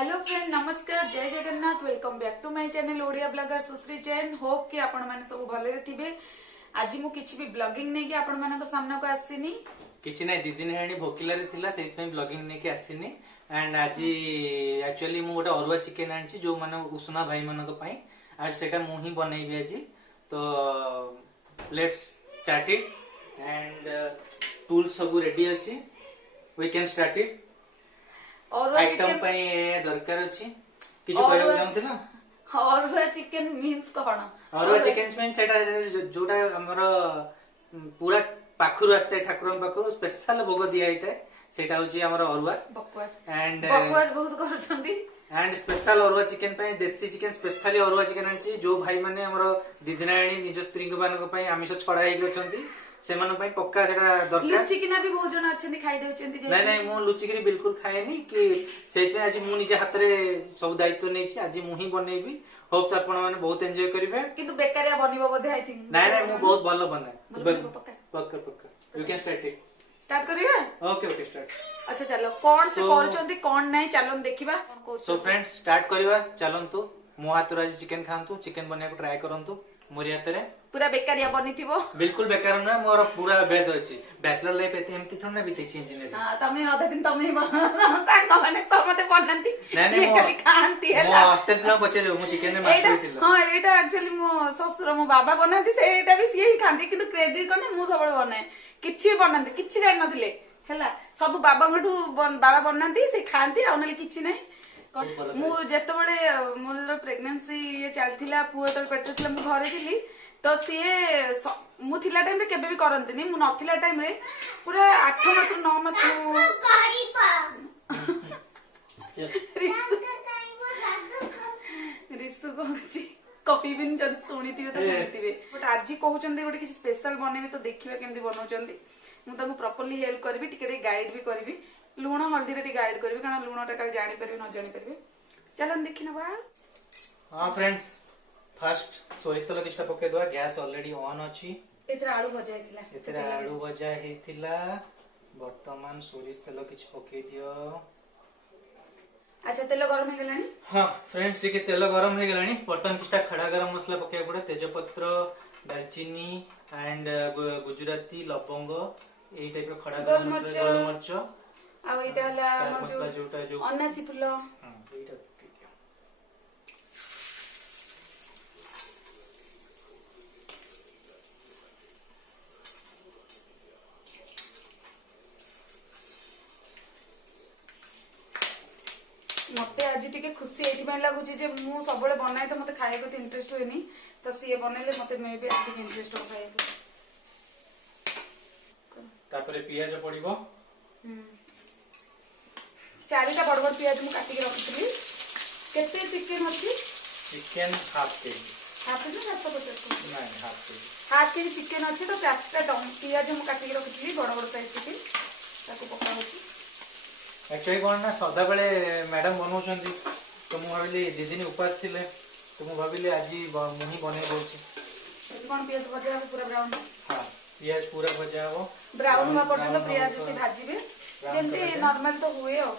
Hello friend नमस्कार जय Jagannath welcome back to my channel Odia blogger Sushri Jain hope कि आपण माने सब भले थिबे। आज मु किछि भी ब्लॉगिंग नै कि आपण मानक सामना को आसीनी किछि नै दी दिन हेणी भोकिला रे थिला सेति में ब्लॉगिंग नै कि आसीनी एंड आज एक्चुअली मु गोटे अरुआ चिकन आनछि जो माने उसना भाई मानक पई आज सेटा मु ही बनैबी आज तो let's start it and tool सब रेडी अछि वी कैन स्टार्ट इट और आइटम पई दरकार अछि किछु कहबो चाहथिला अरुआ चिकन मींस कोन अरुआ चिकन मींस सेटा जोटा हमर पूरा पाखुर आस्ते ठाकुर पाखुर स्पेशल भोग दिया आइते सेटा होची हमर अरुआ बकवास एंड बकवास बहुत करछंती एंड स्पेशल अरुआ चिकन पे देसी चिकन स्पेशली अरुआ चिकन आनछि जो भाई माने हमर दिदिनाणी निज स्त्री को मानक पई आमिष छडा हेइ गछंती से मानक पई पक्का सेटा दरकार लुचि किना भी बहुत जन अछंती खाइ देउछंती जे नै नै मु लुचि करी बिल्कुल खाएनी कि सेति आज मु निजे हाथ रे सब दायित्व नै छी आज मु ही बनेबी होप्स आपण माने बहुत एन्जॉय करिवे किंतु बेकारिया बनिबो बोधे आई थिंक नै नै मु बहुत भलो बनाए पक्का पक्का पक्का you can start it start करिवे ओके ओके स्टार्ट अच्छा चलो कौन से करछंती कौन नै चलो देखिबा सो फ्रेंड्स स्टार्ट करिवा चलंतु मो हाथ रे चिकन खांतु चिकन बनिया को ट्राई करंतु मोरी हाथ रे पूरा बेकारिया बनिथिबो बिल्कुल बेकार ना मोर पूरा बेस अछि बैचलर लाइफ एते एमती थोड़ा बीते छी इंजीनियरिंग हां तमे आधा दिन तमे ही बना सांग माने समते बनंती नै नै खाली खांती मो हैला हॉस्टल प्ला पछे मु चिकन ने मास्टर होइतिला हां एटा एक्चुअली मो ससुर मो बाबा बनाती से एटा भी सिए ही खांती किंतु क्रेडिट कोने मु सबले बनाए किछि बनाती किछि जान नथिले हैला सब बाबांगठू बाबा बनाती से खांती आ नले किछि नै मु जेते बळे मोर प्रेगनेंसी ये चलथिला पुओ तो पेट थिला मु घरे थिली तो सीए मु थिला टाइम रे केबे भी करंतिनी मु नथिला टाइम रे पूरा 8 मास 9 मास रिसु कहछि कहिबिन जदी सुनिथिबे तो सुनिथिबे बट आज कहउचंदी गोटे किछि स्पेशल बनेबे तो देखिबा केमदी बनौचंदी मु ताको प्रॉपर्ली हेल्प करबी टिके गाइड भी करबी लूण हल्दी रे गाइड करबी कारण लूणटा का जानि परबे न जानि परबे चलन देखिना बा हां फ्रेंड्स फर्स्ट सोरिस तेल किछटा पके दवा गैस ऑलरेडी ऑन अछि एतरा आलू भजा हेतिला एतरा आलू भजा हेतिला वर्तमान सोरिस तेल किछ पके दियो अच्छा तेल गरम हे गेलानी हां फ्रेंड्स ये तेल गरम हे गेलानी वर्तमान किछटा खड़ा गरम मसला पके पड़े तेजपत्र दालचीनी एंड गुजराती लवंग एई टाइप रो खड़ा गरम गोलमरिच आ एटा हला मसला जोटा जो अनासी फुल हां एटा पके दियो मते आज टिके खुशी एथि पय लागुची जे मु सबले बनाए तो मते खाए को इंटरेस्ट होएनी तो सीए बनेले मते मे भी आज टिके इंटरेस्ट हो खाए तापरे पियाज पड़िबो चारिटा बड़ बड़ पियाज मु काटी के रखितली केते चिकन अछि chicken half KG half KG 750 नहीं हाफ केजी चिकन अछि तो चारटा पियाज मु काटी के रखितली बड़ बड़ साइज चिकन ताको पका होची एक्चुअली कौन ना सदा बेले मैडम बनौछंती तो मु भाबिली दी दिन उपास थिले तो मु भाबिली आज मुही बने बोलची कोन पियाज भजा पूरा ब्राउन हां पियाज पूरा भजा हो ब्राउन हुआ पर्यंत पियाज से भाजीबे जेंती नॉर्मल तो हुए हो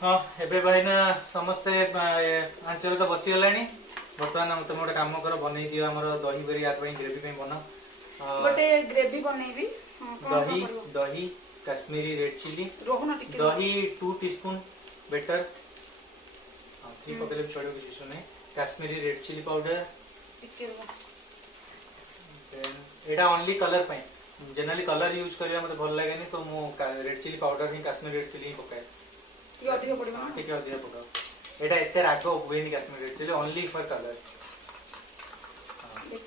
हां एबे भाईना समस्त आंचल तो बसी गलानी वर्तमान तुम गोटे काम कर बनै दियो हमर दही बरी आ पई ग्रेवी पई बना गोटे ग्रेवी बनेबी दही दही कश्मीरी रेड चिली रोहन टिके दही 2 टीस्पून बेटर 3 पकले छोड़ो किछ सुने कश्मीरी रेड चिली पाउडर टिके देन एडा ओनली कलर पई जनरली कलर यूज करिया मते भल लागेनी तो मु रेड चिली पाउडर ही कश्मीरी रेड चिली ही पकाए की अधिक पड़िबा ठीक है अधिक पकाओ एडा एते रागो हुएनी Kashmiri red chilli only for colour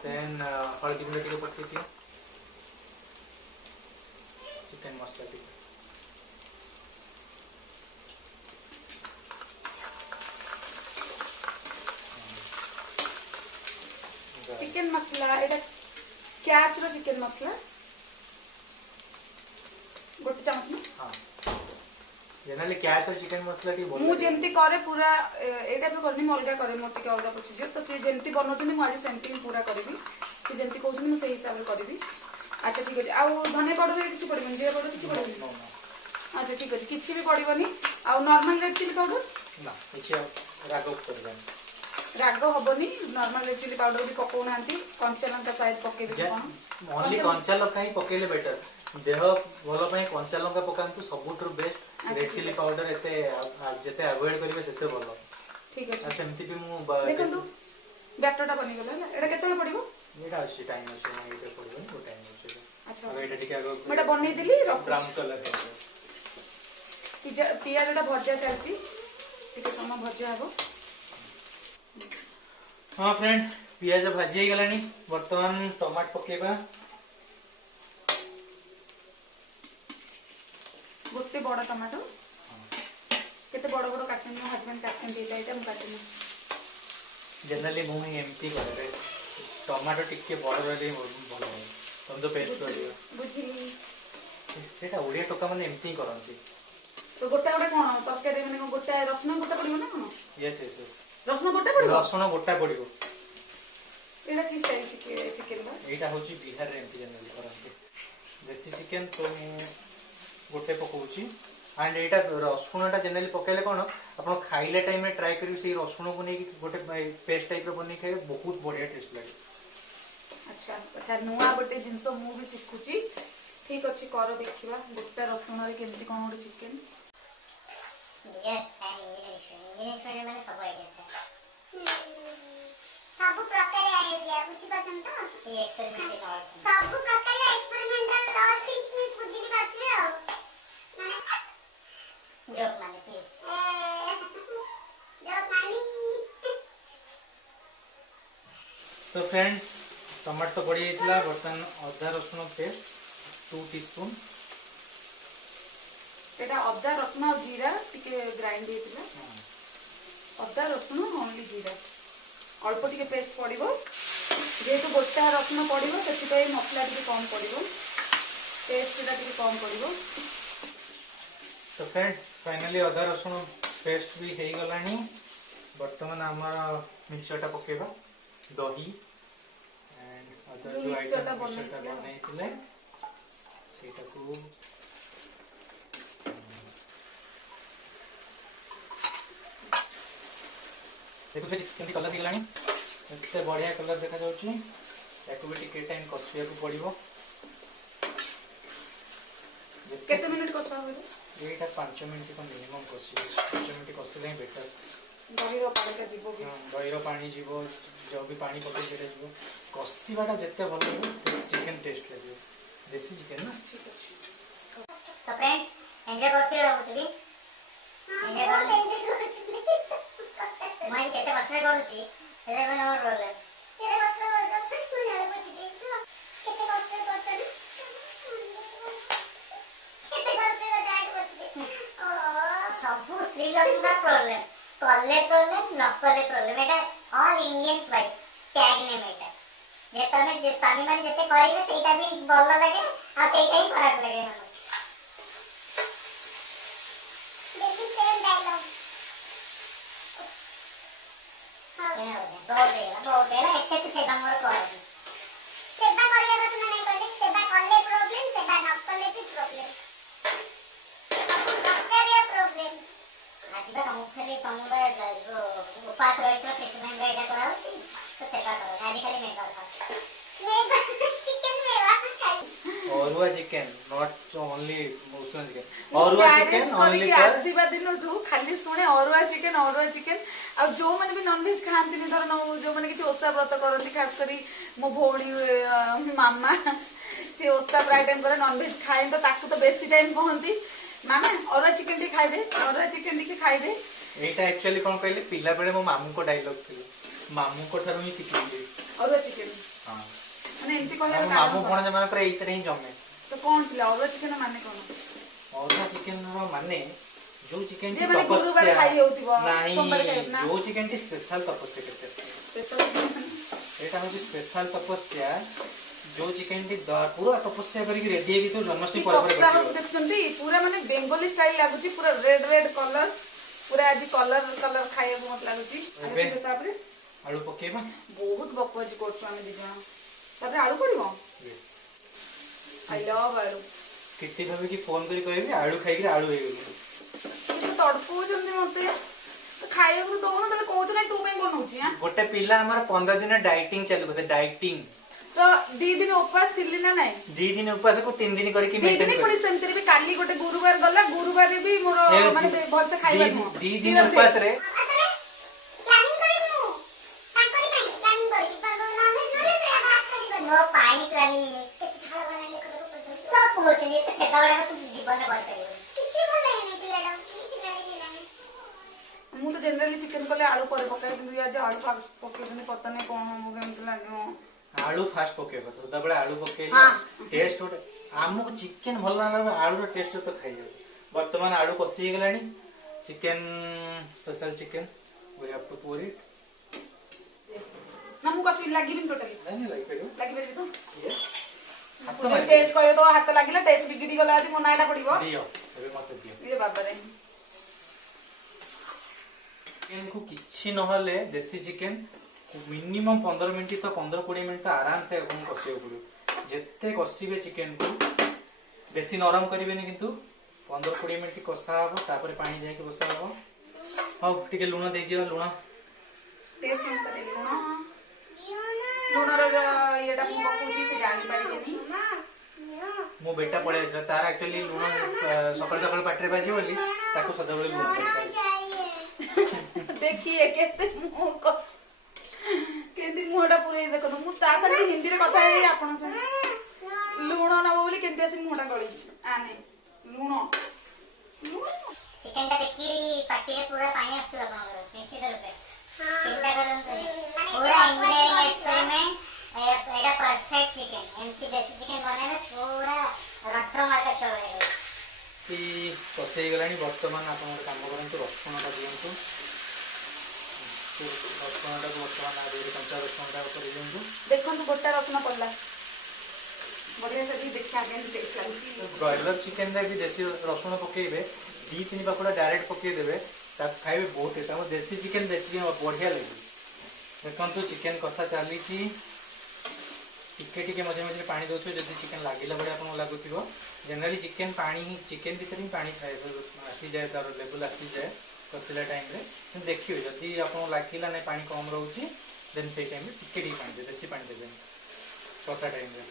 then हल्दी गुंड टिके पके दियो चिकन मसाला टिके चिकन मसाला एटा क्याच रो चिकन मसाला गोटे चमच में हां जनरली क्याच और चिकन मसाला टी बोल मु जेमती करे पूरा एटा पे करनी अलगा करे मोर टिके अलगा प्रोसीजर तो से जेमती बनोतनी मु आज सेमती पूरा करबी से जेमती कहउछनी मु सही हिसाब रे करबी अच्छा ठीक अछि आ धनिया पाउडर किछि पड़िबन जीरा पाउडर किछि पड़िबन अच्छा ठीक अछि किछि भी पड़िबनी आ नॉर्मल रेड चिली पाउडर ना किछि राग करबन राग हबनी नॉर्मल रेड चिली पाउडर भी पकाउ नांती कंचा लंका शायद पके भी कोन ओनली कंचा लंका ही पकेले बेटर देह भलो पई कंचा लंका पकांतु सबुठुर बेस्ट रेड चिली पाउडर एते जते अवॉइड करिवे सेते भलो ठीक अछि सेमति भी मु देखंतु बैटरटा बनि गेल है एटा केतले पड़िबो एटा अछि टाइम अछि हम एटा पड़िबो को टाइम अछि अच्छा अब एटा ठीक आगो एटा बनै दिली ब्राउन कलर है पियाजटा भजा चलची ठीक समय भजा हबो हाँ फ्रेंड्स पियाज भाजी गलानी वर्तमान टमाट पकेबा गोटे बड़ टमाटो केते बड़ बड़ काटन मो हस्बैंड काटन देता इटा मु काटन जनरली मु एमती करे टमाटो टिके बड़ रहले भलो तुम तो पेस्ट करियो बुझिली सेटा ओडिया टोका माने एमती करंती तो गोटा गोटा कोन तरकारी माने गोटा रसुन गोटा पड़िबो ना कोन यस यस यस रसुन गोटा पड़िबो रसुन गोटा पड़िबो एटा की स्टाइल चिकन बा एटा होची बिहार रे एमती जनरली करंती देसी चिकन तो गोटे पकाउची एंड एटा रसुनटा जनरली पकेले कोन आपण खाइले टाइम में ट्राई करियो से रसुन को नै गोटे पेस्ट टाइप रो बनै खाइ बहुत बढ़िया टेस्ट लागे अच्छा अच्छा नुआ गोटे जिंस मु भी सिखुची ठीक अछि कर देखिबा गोटा रसुन रे केमती कोन गोटे चिकन यस इंजीनियर माने सब आइडिया सब प्रकार आइडिया बुझी पाछन त ये एक्सपेरिमेंटल सब प्रकार एक्सपेरिमेंटल लॉजिक में बुझी पाछले आ माने जोक माने प्लीज जोक माने तो फ्रेंड्स टमाटो पड़ी जाइतला बर्तन अदा रसुन पेस्ट 2 टीस्पून एटा अदा रसुन और जीरा टिके ग्राइंड हेतिला अदा रसुन ओनली जीरा अल्प टिके पेस्ट पड़िबो जेहेतु गोटा रसुन पड़िबो सेति पई मसला टिके कम पड़िबो टेस्ट टा टिके कम पड़िबो तो फ्रेंड्स फाइनली अदा रसुन पेस्ट भी हे गलानी वर्तमान हमर मिक्सचरटा पकेबा दही एंड अदर जो आइटम मिक्सचरटा बनाइथिले सेटा को देखो पे केमती कलर दिलानी एते बढ़िया कलर देखा जाउची याको भी टिके टाइम कसिया को पड़िबो केते मिनिट कसा होबे एटा 5 मिनिट को मिनिमम कसियो 5 मिनिट कसिले ही बेटर दही रो पानी का जीवो भी दही रो पानी जीवो जो भी पानी पके सेटा जीवो कसिबाटा जत्ते भलो चिकन टेस्ट लागियो देसी चिकन ना ठीक अछि तो फ्रेंड एंजॉय करते रहो तुबी एंजॉय कर मैं केते कष्ट करूची एरे बनो रोल केते कष्ट करतो तू ना बुझी केते कष्ट करतो केते कष्ट करतो सब स्त्री लोग का प्रॉब्लम कॉले प्रॉब्लम न कॉले प्रॉब्लम एटा all Indians wife tag name एटा जे तमे जे स्वामी माने जते करिवे सेटा भी भल लागे आ सेटा ही खराब लागे हमर देखि सेम डायलॉग बहुत देला एते तो सेवा मोर करबी सेवा करिया तो नहीं कहले सेवा करले प्रॉब्लम सेवा न करले भी प्रॉब्लम डॉक्टर प्रॉब्लम आज बा हम खाली तमरा जो उपास रही तो सेटमेंट एटा कराउसी तो सेवा करो आज खाली मैं कर चिकन मेवा खाली औरुआ चिकन नॉट ओनली मुसलन चिकन औरुआ चिकन ओनली फॉर आसीबा दिन तू खाली सुने औरुआ चिकन आ जो माने भी नॉन वेज खांती नि धर न जो माने किछ ओसा व्रत करंती खास करी मो भौणी मामा से ओसा प्राय टाइम करे नॉन वेज खाए तो ताकू तो बेसी टाइम कहंती मामा औरुआ चिकन टी खाइ दे औरुआ चिकन टी खाइ दे एटा एक्चुअली कोन कहले पिला बेले मो मामू को डायलॉग थिलो मामू को थारो ही सिखिली औरुआ चिकन हां माने एंती कहले मामू कोन जमाना पर एतरे ही जमे तो कोन थिला औरुआ चिकन माने कोन औरुआ चिकन रो माने जो चिकन जे माने गुरुवार खाइ होतिबो सोमवार खाइ नहीं ना जो चिकन टी स्पेशल तपस्या करते स्पेशल एटा हो स्पेशल तपस्या जो चिकन टी पूरा तपस्या करके रेडी है तो जन्माष्टमी पर पर देखछंती पूरा माने बेंगोली स्टाइल लागुची पूरा रेड रेड कलर पूरा आज कलर कलर खाए को मत लागुची अबे तापरे आलू पकेबा बहुत बकवास करछो हम दी जण तापरे आलू पड़िबो यस आई लव आलू किति भाभी की फोन करी कहबी आलू खाई के आलू हे गेली କିନ୍ତୁ ତଡପଉଛନ୍ତି ମତେ ତ ଖାଇବାକୁ ଦଉନ ତାହେଲେ କହୁଛ ନାଇଁ ତୁ ପାଇଁ ବନଉଛି ଆଁ गोटे पिला हमर 15 दिन डाइटिंग चालू करते डाइटिंग ତ 2 ଦିନ ଉପାସ ଥିଲି ନା ନାଇଁ 2 दिन उपास को 3 दिन करके 2 मेंटेन ଦିନ कर ପୁଣି ସେମିତିରେ ବି କାଲି ଗୋଟେ ଗୁରୁବାର ଗଲା ଗୁରୁବାରରେ ବି ମୋର ମାନେ ଭଲସେ ଖାଇବା ନୁହଁ 2 दिन उपास रे ପ୍ଲାନିଂ କରିବୁ ତାଙ୍କରି ପାଇଁ ପ୍ଲାନିଂ କରିବି ମୋ ପାଇଁ ପ୍ଲାନିଂ ସେ ଝାଳ ବନାଇଲେ ତ ପହୁଚନି ସେଟା ବଡ ତୁ ଜୀବନରେ କରିପାରିବୁ କିଛି ଭଲ ଲାଗେନି ପିଲାଟା କିଛି ଲାଗେନି ମୁଁ ତ ଜେନେରାଲି ଚିକେନ କଲେ ଆଳୁ ପରେ ପକାଏ କିନ୍ତୁ ଆଜି ଆଳୁ ପକେଇଛନ୍ତି ପତା ନାହିଁ କଣ ହବ କେମିତି ଲାଗିବ आलू फास्ट पकेबो तो दबड़ा आलू पकेले हाँ। टेस्ट होटे हमको चिकन भल ना आलू रो टेस्ट तो खाई जाए वर्तमान आलू कसी गलानी chicken special chicken we have to pour it ନା ମୁଁ କସି ଲାଗିବିନି ଟୋଟାଲି नहीं लग पेरो ଲାଗିପାରିବି ତ यस हाथ ତୁ मार ଟେଷ୍ଟ କହିବ ତ ହାତ ଲାଗିଲା ଟେଷ୍ଟ ବିଗିଡି ଗଲା ଆଜି ମୋ ନାଁଟା ପଡିବ दियो ଏବେ मत दियो ଇଏ ବାବାରେ चिकन को किछि नहले देसी चिकन मिनिमम 15 मिनिट तो 15-20 मिनिट तो आराम से अपन कसियो पड़ो जेते कसिबे चिकन को बेसी नरम करिवेनी किंतु 15-20 मिनिट कसा हबो तापर पानी जाय के बसा हबो हाउ टिके लूण दे दियो लूण ଟେଷ୍ଟ ଅନୁସାରେ ଲୁଣ ଲୁଣର ଇଏଟା ମୁଁ ପକଉଛି ସେ ଜାଣିପାରିବେନି मो बेटा पळे तार एक्चुअली लूण सकाळ सकाळ पाटरे बाजी बोली ताको सदाबळे लूण दरकार देखिए कैसे मुंह को केंदी मुहटा पूरे देखो मु ता साथे हिंदी रे कथा हेई आपण से लूण नबो बोली केंदी आसी मुहटा गळी आने लूण चिकन टा देखि पाटी रे पूरा पानी आस्तु आपनकर निश्चित रूपे चिंता करंतु पूरा इंजीनियरिंग एक्सपेरिमेंट एटा परफेक्ट चिकन एमटी देसी चिकन बनाने पूरा रट्टर मार्का चले कि कसेई गलानी वर्तमान आपण काम करंतु रसुण का दियंतु रसुण का वर्तमान आदि कंचा रसुण का कर दियंतु देखो गोटा रसुण पड़ला बढ़िया से भी देखा के टेस्ट लागी ब्रॉयलर चिकन रे भी देसी रसुण पकेइबे 2-3 पाकुड़ा डायरेक्ट पकेइ देबे ता खाइबे बहुत टेस्ट हम देसी चिकन बढ़िया लगे देखंतु चिकन कसा चली छि टिके टिके मझे मझे पानी दउथो जदी चिकन लागिला बडे आपन लागुथिबो जनरली चिकन पानी ही चिकन भीतर ही पानी खाए आसी जाए तार लेवल आसी जाए कसिला टाइम रे देखियो जदी आपन लागिला नै पानी कम रहउची देन से टाइम रे टिके टिके पानी दे देसी पानी देबे कसा टाइम रे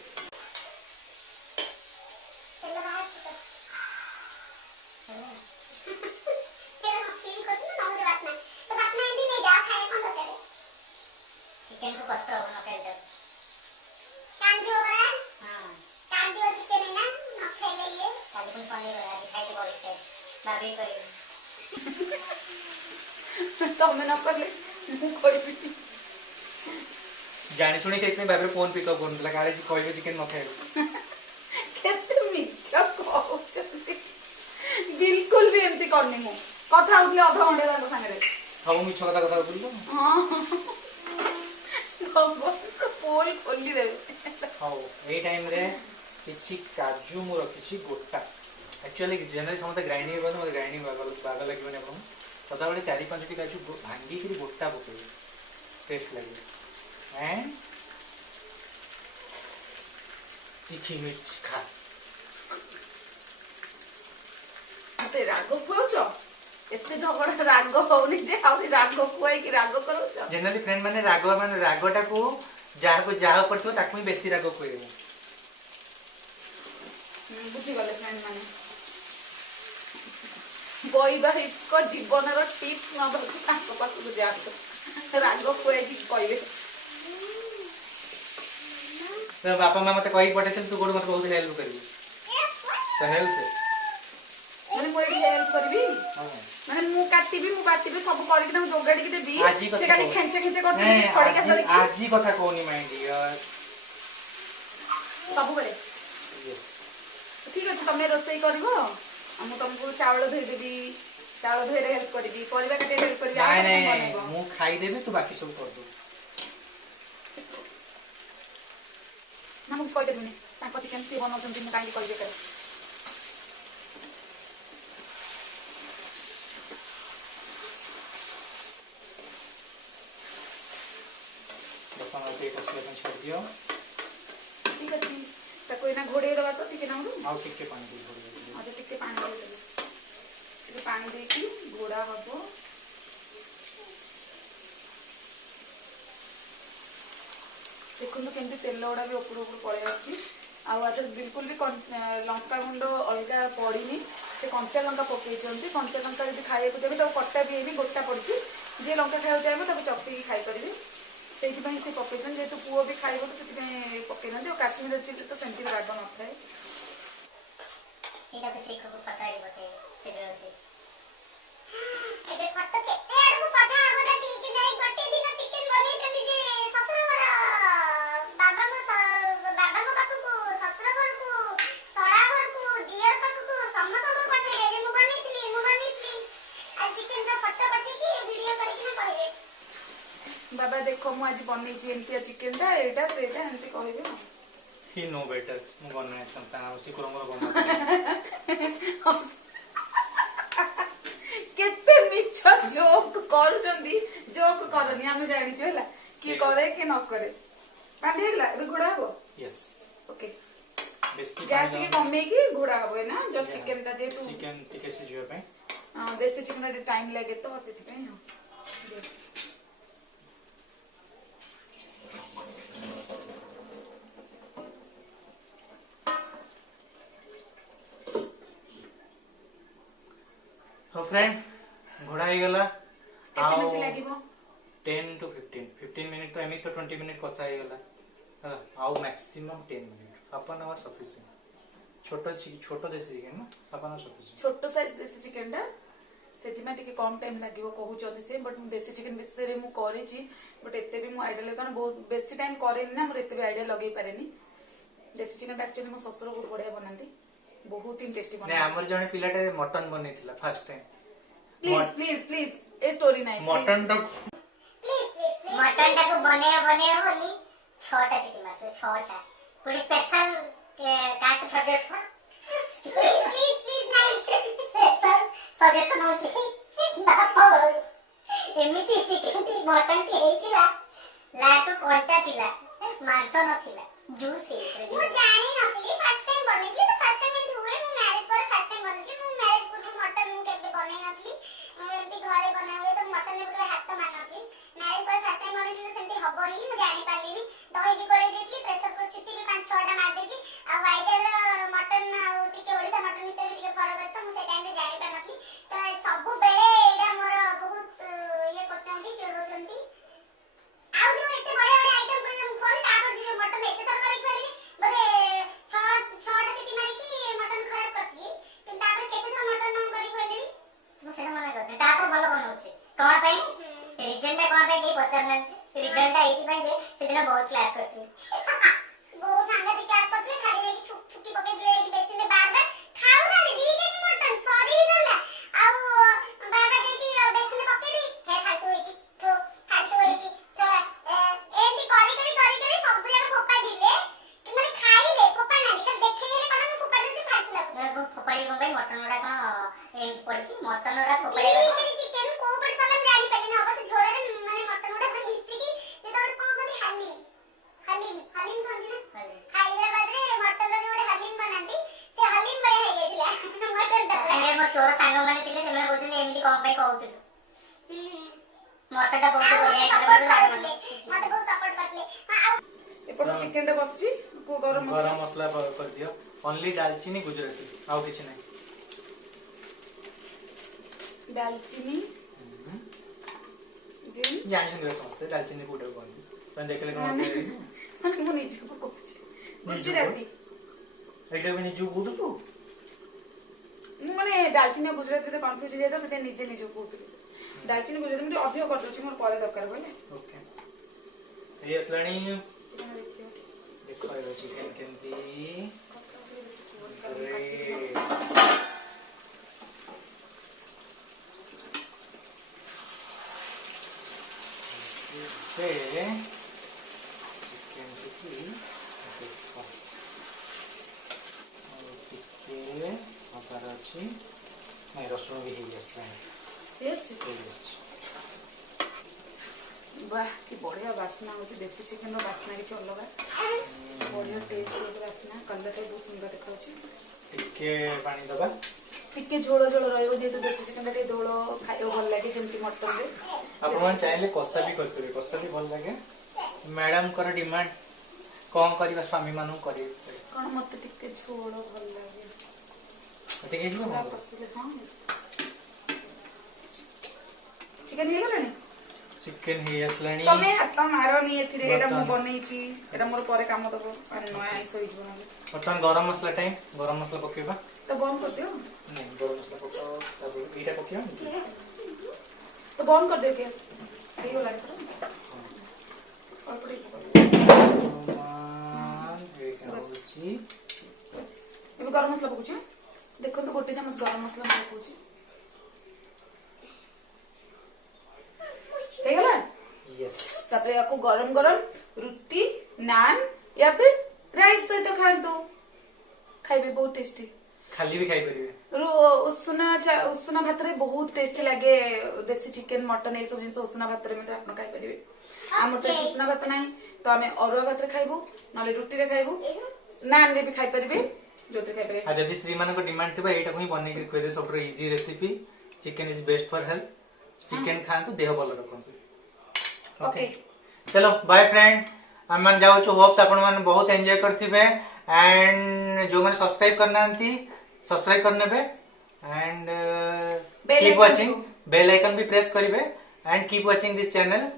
चिकन को कष्ट हो न खाइले कांदी ओरा हां कांदी ओ चिकन है ना न खाइले ये काली कोन पनीर आज खाइते बड़ी स्टाइल भाभी करी तमे न करले मु कहबी जानी सुनी से इतने बाबरे फोन पिकअप करन काले कहबे चिकन न खाए केते मिछ कहउछंती बिल्कुल भी एमती करनी मु कथा होती आधा घंटे ताको संगे हम मिछ कथा बोललो हां पोल खोली देबे हाउ ए टाइम रे किछि काजू मु रखिछि गोटा एक्चुअली जनरली समस्त ग्राइंडिंग बन मते ग्राइंडिंग बागा लागिबने अपन सदा बेले 4-5 टी काजू भांगी करी गोटा पके टेस्ट लागे एंड तीखी मिर्च खा मते राग खुआउछ एते झगड़ा राग होनी जे आउरी राग खुआई कि राग करूछ जनरली फ्रेंड माने रागटा को जाहा पड़तो ताकू ही बेसी राग खोइबो बुझी गले फ्रेंड माने वैवाहिक जीवन टिप्स न पास जात राग खुआई कि कहबे तो बापा मां मते कहि पठे तू गोड़ मते बहुत हेल्प करबी तो हेल्प माने मोय हेल्प करबी हां माने मु काटिबी सब करी के जोगाड़ी के देबी आजी से खाली खेंचे खेंचे कर नहीं खड़का सरी आजी कथा कोनी माइंड सब बेले यस ठीक है तमे रोसई करबो हम तुमको चावल धोई देबी चावल धोई हेल्प करबी परिवा काटे हेल्प करबी नहीं नहीं मु खाई देबे तू बाकी सब कर दो ना मु कहि देबनी ताको चिकन सी बनौछन मु काई कहबे करे बर्तन पे कसिया छोड़ दियो ठीक अछि ताको याको एना घोड़े दबा तो टिके नाउ आउ टिके पानी दे पड़ियो। अच्छा टिके पानी दे देबे टिके पानी देकी घोड़ा हबो देखो केमती तेल गुड़ा भी ऊपर ऊपर पड़े आछि आज बिल्कुल भी लंका गुंड अलग पड़नी से कंचा लंका पकई कंचा लंका जब खाया देवे तो कटा भी है गोटा पड़ी जी लंका खाया चाहिए चकटी खाई पारे से पकई जेहेतु पुओ भी खाइब तो से पकई ना और काश्मीर चिली तो सेमती राग न था बाबा देखो मु आज बन चिकेन टा एटा सेटा एमती कहबे ही नो बेटर मु बनाए संता सिकुर मोर बना केते मिछ जोक करूचंदी जोक करनी हम जानि छ हला की करे कि न करे पानी हला ए घोड़ा हबो यस ओके बेसी गैस के कमे की घोड़ा हबो ना जस्ट चिकेन टा जे तू चिकेन टिके सिझियो पे देसी चिकेन टा टाइम लागे तो सेति पे हां तो फ्रेंड घोड़ा ही गला केते मिनिट लागिबो 10 to 15 मिनट तो एमी तो 20 मिनट कसा ही गला हला आउ maximum 10 minute half an hour sufficient छोटो देसी चिकेन ना हाफ एन आवर सफिशिएंट छोटो साइज देसी चिकेन टा सेति में टिके कम टाइम लागिबो कहउचोदी से बट देसी चिकेन विषय मु करिछि बट एते भी मु आइडिया लगे बहुत बेसी टाइम करेनी ना मोर एते भी आइडिया लगै पारेनी देसी चिकेन एक्चुअली मो ससुर बहुत बढ़िया बनाती बहुत ही टेस्टी ने बना हमर जने पिलाटे मटन बनेथिला first time please please please a story नाही मटन तो मटन टाको बने बोली 6टा सिटी मात्र 6टा पूरी स्पेशल काट फगस प्लीज प्लीज नहीं स्पेशल सजेशन होची ना पर एमिति चिकन टी मटन टी हेतिला लास्ट कोंटा थिला मांस न थिला जूस हे मु जानि नथि फर्स्ट टाइम बनेथि तो फर्स्ट टाइम एंत हुए मु मैरिज पर फर्स्ट टाइम बनेथि मु मैरिज पर मटन मु केबे बनै नथि एंती घरे बनावे तो मटन ने पूरा हाथ मार नथि मैरिज पर फर्स्ट टाइम बनेथि तो सेंती हबो ही मु जानि पालिनी दही भी कोले देथि प्रेशर कुकर सिटी भी 5-6टा मार देथि आ वाइट एवर मटन आ टिके ओडिसा मटन भितर टिके फरक अछि मु से टाइम रे जानि पा नथि तो सब बेले एडा मोर बहुत ये करचंती चिड़ोचंती आउ जो एते बड़े बड़े आइटम कर हम खोली तापर जो मटन एते तर करी खोली बरे 6टा सिटी मारी की मटन खराब करथि किन तापर केते थर मटन हम करी खोली मु से मना करते तापर भलो बनौछि कोन पई रीजन टा कोन पई के पचरन रीजन टा एति पई जे सेदिन बहुत क्लास करथि बहुत सांगति क्लास करथि खाली एक छुट्टी पके दिले एक बेसिन में बार बार खाऊ ना दी केजी मटन सॉरी भी करला आउ बार बार जे की बेसिन में पके दी हे फालतू होइछि तो फालतू होइछि तो एंती करी सब जाक फोपा दिले कि माने खाइले फोपा ना निकल देखले रे कोन फोपा दे फालतू लागु फोपाड़ी को भाई मटन उडा कोन एम पड़छि मटन उडा फोपाड़ी चिकन को पड़ साला जानि पहिले ना बस झोड़े माने मटन उडा मिस्त्री की जे तो कोन करी हलीम खांदी ना हैदराबाद रे मटन रे जोडे हलीम बनांती से हलीम बय हे गेतिला मटन दा अरे मो चोर सांग माने तिले से बोलते एमिति कोन पई कहउतिलु मटन दा बहुत बढ़िया खाले मते बहुत सपोर्ट करले एपट चिकेन टा बसची को गरम मसला कर दियो ओनली दालचीनी गुजराती आउ किछ नहीं दालचीनी दिन जानि सुन समझते दालचीनी कोडे कोन तन देखले कोन माने मु निज को कहछि गुजराती एटा भी निजु गुडु तू मु माने दालचीनी और गुजराती तो कंफ्यूज जाय तो सेते निजे निज को कहउतली दालचीनी गुजराती में अधिक कर दोछि मोर परे दरकार बोले ओके ये असलानी चिकेन देखियो देखो ये चिकन केमती चिकन टिकी देखो टिके हकार अच्छी नहीं रसुन भी ही जैसे यस वाह की बढ़िया बास्ना होची देसी चिकेन रो बास्ना किछ अलग बढ़िया टेस्ट होगा आसना कलर टा बहुत सुंदर दिखाउछि टिके पानी दबा टिके झोल झोल रहइबो जेतु देसी चिकन रे झोल खाइयो भल लागे जेमति मटन रे आपण मन चाहिले कसा भी करते कसा भी भल लागे मैडम कर डिमांड कोन करबा स्वामी मानु करी कोन मते टिके झोल भल लागे ठीक है पूरा पसले हां चिकन हे गलानी चिकन हे असलानी तमे हाथ मारनी एथिरे एटा मु बनेइची एटा मोर परे काम दबो और नया आइसो हिज बनाबे बर्तमान गरम मसला टाइम गरम मसला पकेबा तो बंद कर दियो नहीं गरम मसला पकाओ तब एटा पकेबा तो बंद कर दियो गैस हे गला और पड़ी ଏବେ ଗରମ ମସଲା ପକଉଛି ଦେଖନ୍ତୁ ଗୋଟେ ଚାମଚ ଗରମ ମସଲା ମୁଁ ପକଉଛି ହେଇଗଲା यस ତାପରେ ୟାକୁ ଗରମ ଗରମ ରୁଟି ନାନ୍ या फिर ରାଇସ୍ ସହିତ ଖାଆନ୍ତୁ ଖାଇବେ ବହୁତ ଟେଷ୍ଟି खाली भी खाई परिबे ଉଷୁନା ଭାତରେ ବହୁତ ଟେଷ୍ଟି ଲାଗେ ଦେଶୀ ଚିକେନ ମଟନ ଏଇ ସବୁ ଜିନିଷ ଉଷୁନା ଭାତରେ ମଧ୍ୟ ଆପଣ ଖାଇପାରିବେ ଆମର ତ ଉଷୁନା ଭାତ ନାହିଁ ତ ଆମେ ଅରୁଆ ଭାତରେ ଖାଇବୁ ନହେଲେ ରୁଟିରେ ଖାଇବୁ ନାନ୍ ରେ ବି ଖାଇପାରିବେ जोतिर खाइ आ जदी श्री मान को डिमांड थिबा एटा को ही बनै के खोइ दे सबरो easy recipe chicken is best for health chicken खांतु देह भल रखंतु ओके चलो बाय फ्रेंड हम मन जाउ छु होप्स आपण मन बहुत एंजॉय करथिबे एंड जो माने सब्सक्राइब करनांती सब्सक्राइब करनेबे and keep watching bell icon भी प्रेस करिवे and keep watching this channel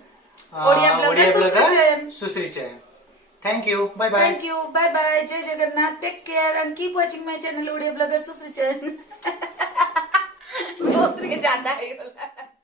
Odia blogger Sushri चैन Thank you. Bye bye. Thank you. Bye bye. Jai Jagannath. Take care and keep watching my channel Odia Blogger Susri Chan. बहुत ज्यादा है